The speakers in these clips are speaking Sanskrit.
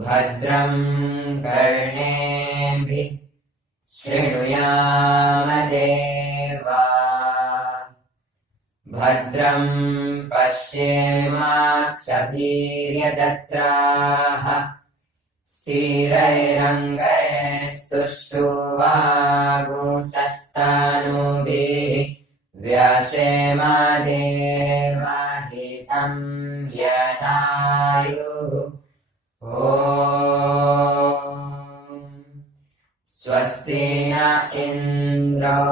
भद्रं कर्णेभिः शृणुयामदेवा भद्रं पश्येमाक्षभिर्यजत्राः स्थिरैरङ्गैस्तुष्टुवागुंसस्तनूभिः व्यासेमादेवाहितं यदायुः। स्वस्ति न इन्द्रो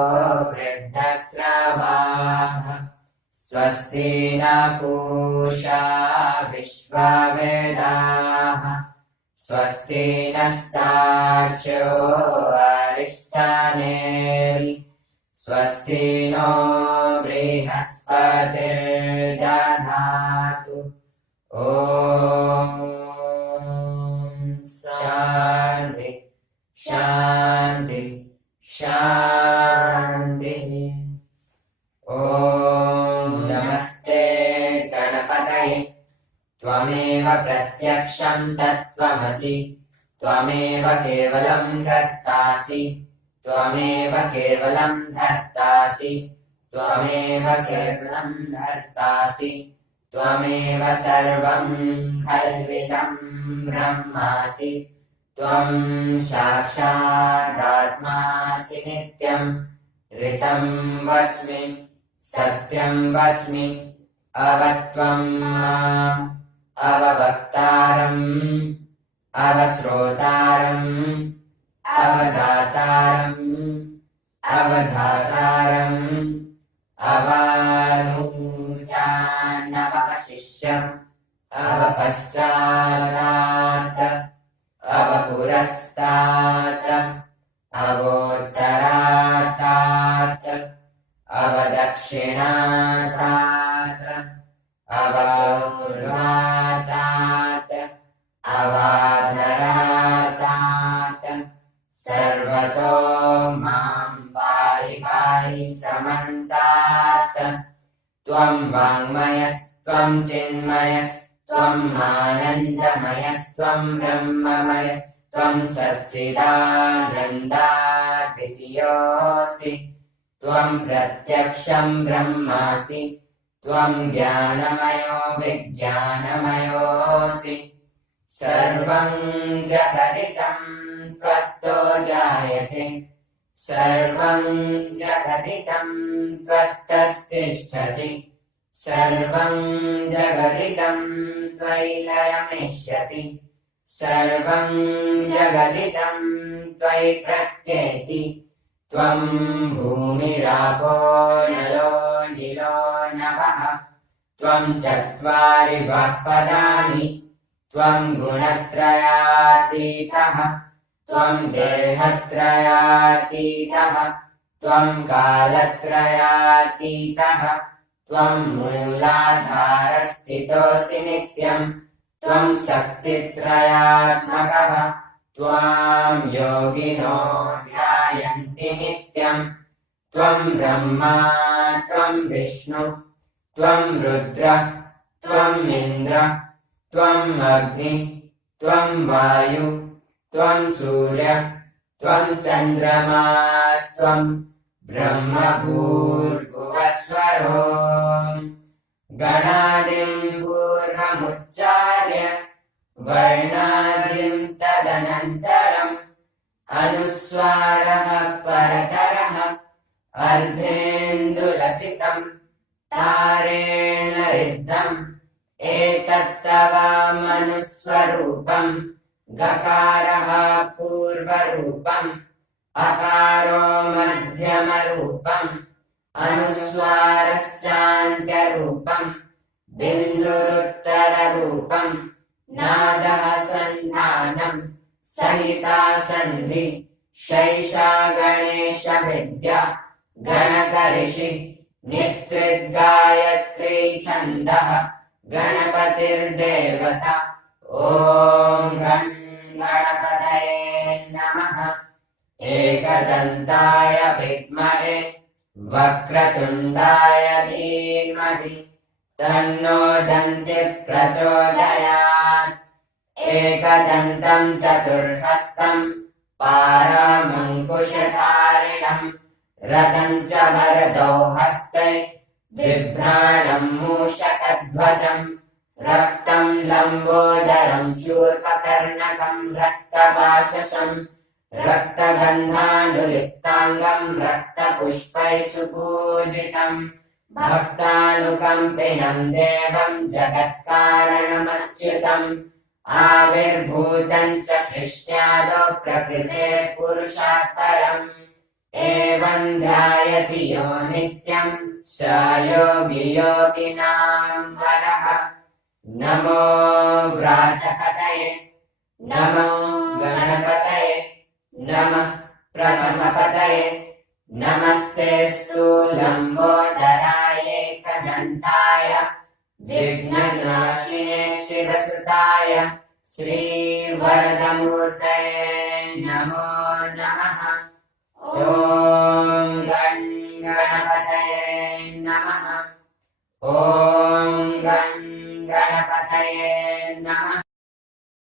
वृद्धस्रवाः स्वस्ति न पूषा विश्ववेदाः स्वस्ति नस्तार्क्ष्यो अरिष्टनेमिः स्वस्ति नो बृहस्पतिर्दधातु। शान्ति शान्ति शान्तिः। नमस्ते गणपतये त्वमेव प्रत्यक्षं तत्त्वमसि त्वमेव केवलं कर्तासि त्वमेव केवलं धर्तासि त्वमेव केवलं धर्तासि त्वमेव सर्वं कल्वितं ब्रह्मासि त्वं साक्षादात्मासि नित्यं ऋतं वच्मि सत्यं वच्मि अवत्वं माम् अववक्तारम् अवश्रोतारम् अवदातारम् अवधातारम् अवानुजानवशिष्यम् अवपश्चात् अवपुरस्तात् अवोत्तरात् अवदक्षिणात् अवचोर्ध्वात् अवाधरात् सर्वतो मां पाहि पाहि समन्तात्। त्वं वाङ्मयस्त्वं चिन्मयस्त्वं आनन्दमयस्त्वं ब्रह्ममयस्त्वं सच्चिदानन्दाद्वितीयोऽसि त्वं प्रत्यक्षं ब्रह्मासि त्वं ज्ञानमयो विज्ञानमयोऽसि सर्वं जगदिदं त्वत्तो जायते सर्वं जगदिदं त्वत्तस्तिष्ठति सर्वं जगदिदं त्वयि लयमिष्यति सर्वं जगदिदं त्वयि प्रत्येति त्वं भूमिरापो नलो निलो नभः त्वं चत्वारि वाक्पदानि त्वं गुणत्रयातीतः त्वं देहत्रयातीतः त्वं कालत्रयातीतः त्वं मूलाधारस्थितोऽसि नित्यं त्वं शक्तित्रयात्मकः त्वां योगिनो ध्यायन्ति नित्यं त्वं ब्रह्मा त्वं विष्णु त्वं रुद्र त्वम् इन्द्र त्वम् अग्नि त्वं वायु त्वं सूर्य त्वं चन्द्रमास्त्वं ब्रह्म भूर्भुवस्वरो गणादिं पूर्वमुच्चार्य वर्णादिं तदनन्तरम् अनुस्वारः परतरः अर्धेन्दुलसितम् तारेण रिद्धम् एतत्तवामनुस्वरूपम् गकारः पूर्वरूपम् अकारो मध्यमरूपम् अनुस्वारश्चान्त्यरूपम् बिन्दुरुत्तररूपम् नादः सन्धानम् सहिता सन्धि शैषा गणेश विद्या गणकऋषि नित्रिद्गायत्री छन्दः गणपतिर्देवता ॐ गं गणपतये नमः। एकदन्ताय विद्महे वक्रतुण्डाय धीमहि तन्नो दन्ति प्रचोदयात् एकदन्तम् चतुर्हस्तम् पारामङ्कुशधारिणम् रथम् च वरदौ हस्ते बिभ्राणम् मूषकध्वजम् रक्तम् लम्बोदरम् शूर्पकर्णकम् रक्तपाशसम् रक्तगन्धानुलिप्ताङ्गम् रक्तपुष्पैः सुपूजितम् भक्तानुकम्पिनम् देवम् जगत्कारणमच्युतम् आविर्भूतम् च सृष्ट्यादौ प्रकृतेः पुरुषात् परम् एवम् ध्यायति यो नित्यम् स योगी योगिनाम् वरः नमो व्रातपतये नमो गणपतये नमः प्रथमपतये नमस्तेऽस्तु लम्बोदराय एकदन्ताय विघ्ननाशिने शिवसुताय श्रीवरदमूर्तये नमो नमः ॐ गं गणपतये नमः ॐ गं गणपतये नमः।